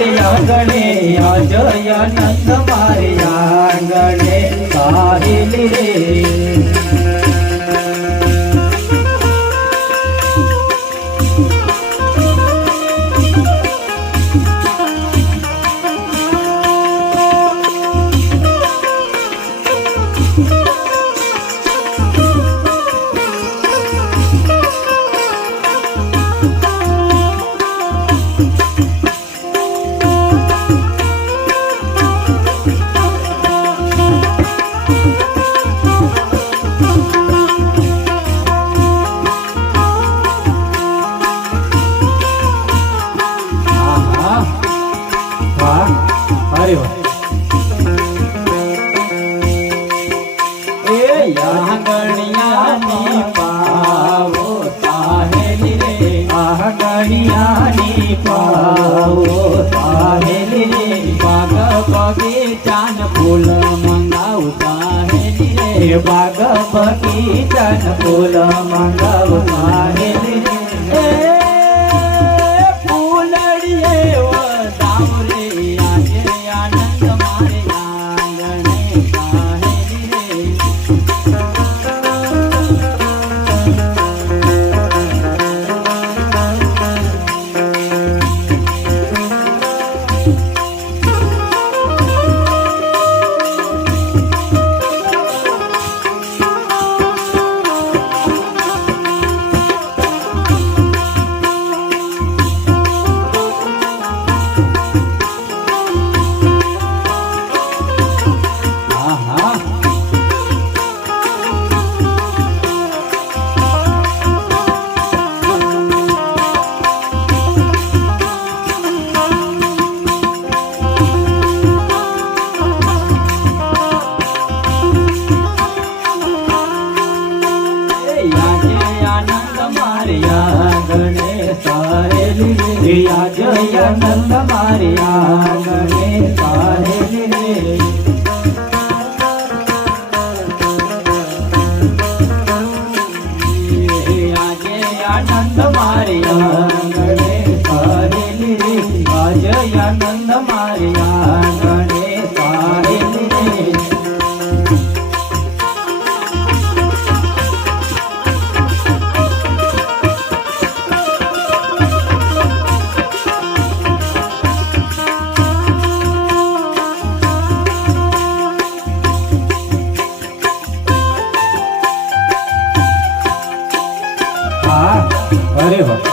મારી આંગણે અજય નંદ મારી આંગણે સાહેલી રે આંગણિયાની પાવો સાહેલી રે આંગણિયાની પાવો સાહેલી રે બાગ બગીચાન ફૂલ મંગાવ સાહેલી રે બાગ બગીચાન ફૂલ મંગાવ સાહેલી રે जय नंद मारी आंगणे साहेली रे आनंद मारी आंगणे साहेली रे जय आनंद मारी आंगणे साहेली रे अरे वाह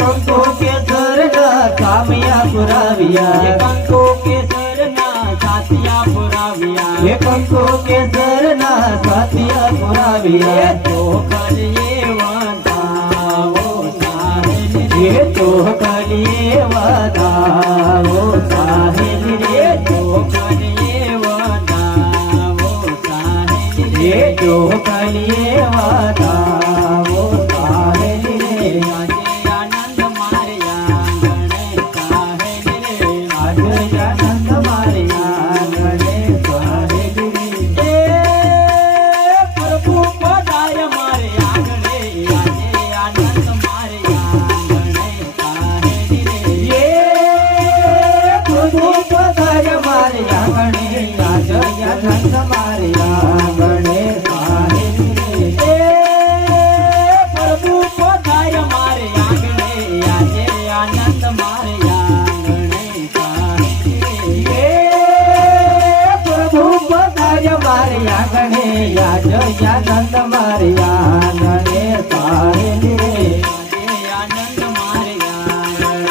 कंको के सरना सामिया पुराविया कंको के सरना सातिया पुराविया कंको के सरना सातिया पुराविया तो कलिए वादाओ साहिल रे तो कलिए वादाओ साहिल रे तो कलिए वादाओ साहिल रे तो कलिए वादाओ साहिल रे मारिया गणे जय नंद मारिया મારી આંગણે યાજયાનંદ મારી આંગણે સાહેલી રે આનંદ મારી આંગણે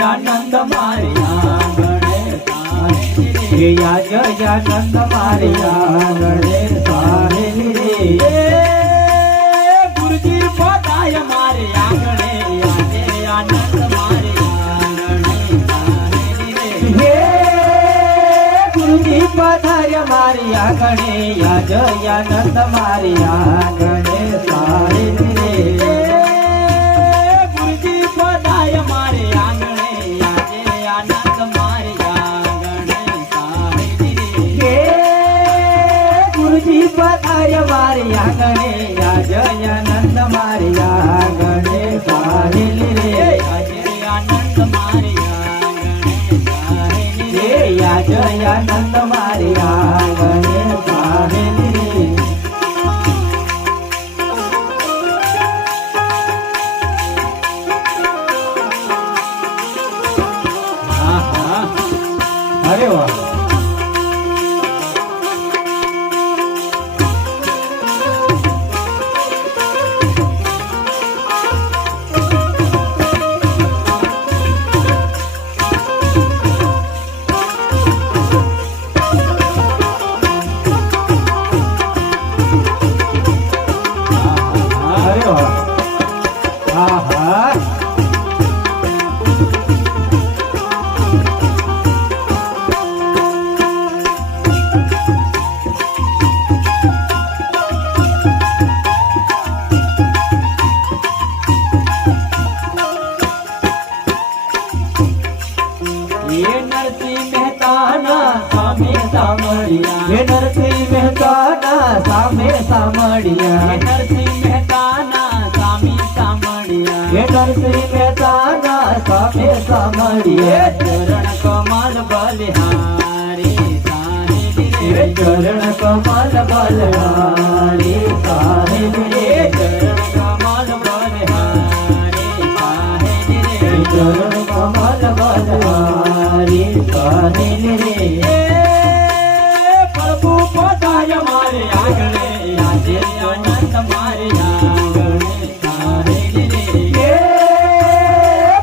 આનંદ મારી આંગણે યાજયાનંદ મારી આંગણે સાહેલી રે ગુરુજી પધાય મારી આંગણે આનંદ મારી આંગણે હે ગુરુજી પધાર્ય મારી આંગણે યાજયાનંદ મારી આંગણે સાહેલી રે ગુરુજી પધાય મારી આંગણે આનંદ મારી આંગણે હે ગુરુજી પધાર્ય મારી આંગણે યાજયાનંદ મારી આંગણે સાહેલી રે આનંદ મારી આંગણે હે યાજયાનંદ મારી આંગણે સાહેલી રે અરે વાહ અરે વાહ આહા ये नरसिंह મહેતાના સામે સામળિયા હે નરસિંહ મહેતાના સામે સામળિયા ये नरसिंહ મહેતાના સામે સામળિયા હે નરસિંહ મહેતાના સામે સામળિયા ચરણ કમલ બલિહારી સાહેલી હે રે ચરણ કમલ બલહારી સાહેબ રે ચરણ કમલ બલિહારી સાહેલી હે રે ચરણ કમલ બલહારી સાહેબ રે પ્રભુ પધાર્ય મારે આંગણે આજે આનંદ મારે આંગણે સાહેલી રે હે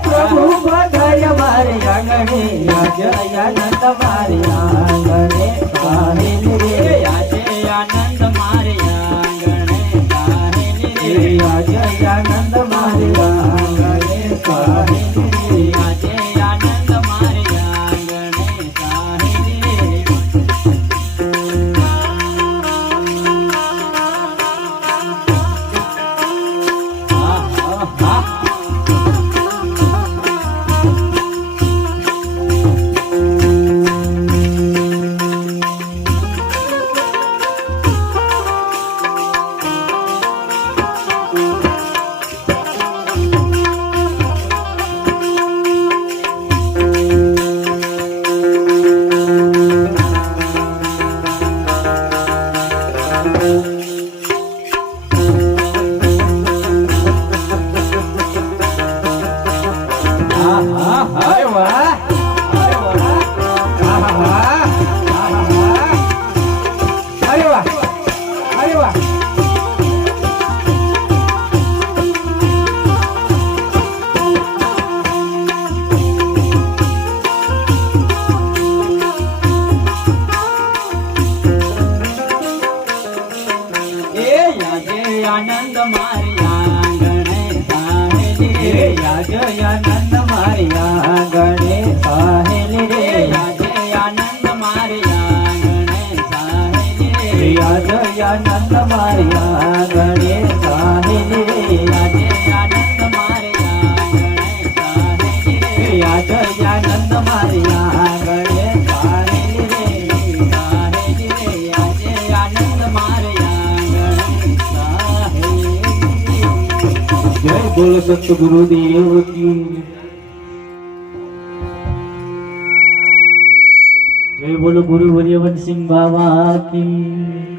પ્રભુ પધાર્ય મારી આંગણે યાજયાનંદ મારી આંગણે સાહેબ રે આજે આનંદ મારે આંગણે સાહેલી હે રે યાજયાનંદ મારી આંગણે સાહેબ રે આજે આનંદ મારે આંગણે સાહેલી રે અરે વાહ અરે વાહ અરે વાહ અરે વાહ આનંદ મારી આંગણે સાહેલી રે આજે આનંદ મારે આંગણે સાહેલી રે આજે આનંદ મારી આંગણે સાહેલી રે સાહેલી રે આજે આનંદ મારે આંગણે સાહેલી જય બોલ સતગુરુદેવ કી જય બોલો ગુરુ વર્યવંત સિંહ બાબા કી